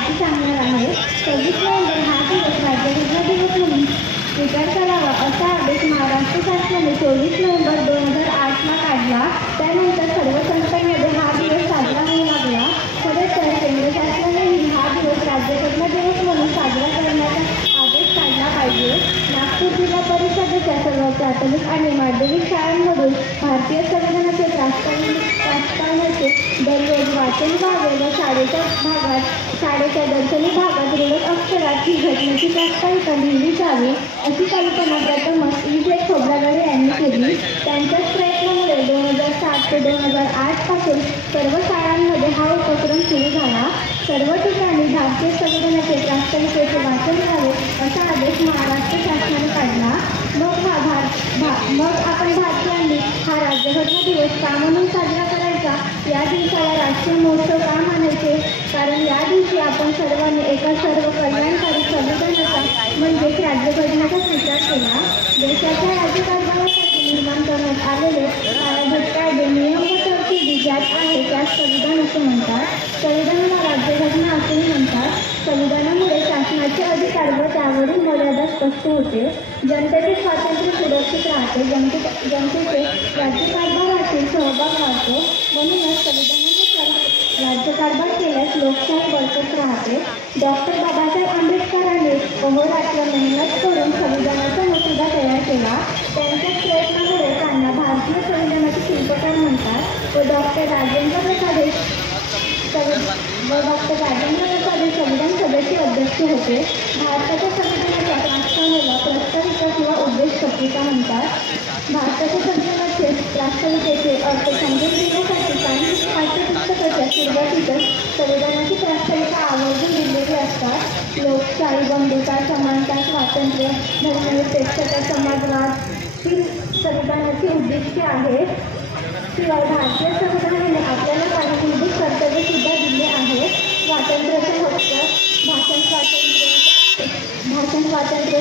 माहिती सांगणार आहे। 26 नोव्हेंबर हा दिवस राज्यघटना दिवस म्हणून स्वीकार करावा असा आदेश महाराष्ट्र शासनाने 24 नोव्हेंबर 2008ला काढला। त्यानंतर सर्व संस्थांमध्ये हा दिवस साजरा होऊ लागला। खरे तर केंद्र शासनानेही हा दिवस राज्यघटना दिवस म्हणून साजरा करण्याचा आदेश काढला पाहिजे। नागपूर जिल्हा परिषदेच्या सर्व प्राथमिक आणि माध्यमिक शाळांमधून भारतीय संविधानाचे प्रास्ताविकेचे दररोज वाचन व्हावे व शाळेच्या दर्शनी भागात रुळत अक्षरात ही घटनेची प्रास्ताविका लिहिली जावी अशी कल्पना प्रथमच E.J. खोब्रागडे यांनी केली। त्यांच्याच प्रयत्नामुळे 2007 ते 2008 पासून सर्व शाळांमध्ये हा उपक्रम सुरू झाला। सर्व ठिकाणी भारतीय संविधानाचे प्रास्ताविकेचे वाचन व्हावे असा आदेश महाराष्ट्र शासनाने काढला। मग आपण भारतीयांनी हा राज्यघटना दिवस का म्हणून साजरा करायचा? या दिवसाला राष्ट्रीय महोत्सव का मानायचे? कारण या दिवशी आपण सर्वांनी एका सर्व कल्याणकारी संविधानाचा म्हणजेच राज्यघटनेचा स्वीकार केला। देशाच्या राज्यकारभारासाठी निर्माण करण्यात आलेले पायाभूत कायदे, नियम व तरतुदी ज्यात आहे त्यास संविधान असे म्हणतात। संविधानाला राज्यघटना असेही म्हणतात। संविधानामुळे शासनाचे अधिकार व त्यावरील मर्यादा स्पष्ट होते। जनतेचे स्वातंत्र्य सुरक्षित राहते। जनतेचे राज्यकारभारातील सहभाग वाढतो। म्हणूनच संविधानानुसार राज्यकारभार केल्यास लोकशाही बळकट राहते। डॉक्टर बाबासाहेब आंबेडकरांनी अहोरात्र मेहनत करून संविधानाचा मसुदा तयार केला। त्यांच्याच प्रयत्नामुळे त्यांना भारतीय संविधानाचे शिल्पकार म्हणतात व डॉक्टर राजेंद्र प्रसाद संविधान सभेचे अध्यक्ष होते। भारताच्या संविधानाच्या प्रास्ताविकेला प्रास्ताविका किंवा उद्देश पत्रिका म्हणतात। भारताच्या संविधानाचे प्रास्ताविकेचे अर्थ समजून घेण्यासाठी काही पाठ्यपुस्तकाच्या सुरुवातीतच संविधानाची प्रास्ताविका आवर्जून दिलेली असतात। लोकशाही, बंधुता, समानता, स्वातंत्र्य, धर्मनिरपेक्षता, समाजवाद ही संविधानाची उद्दिष्टे आहेत। शिवाय भारतीय संविधानाने आपल्याला काही मूलभूत कर्तव्य सुद्धा दिले आहेत। स्वातंत्र्याचा हक्क, भाषण स्वातंत्र्य,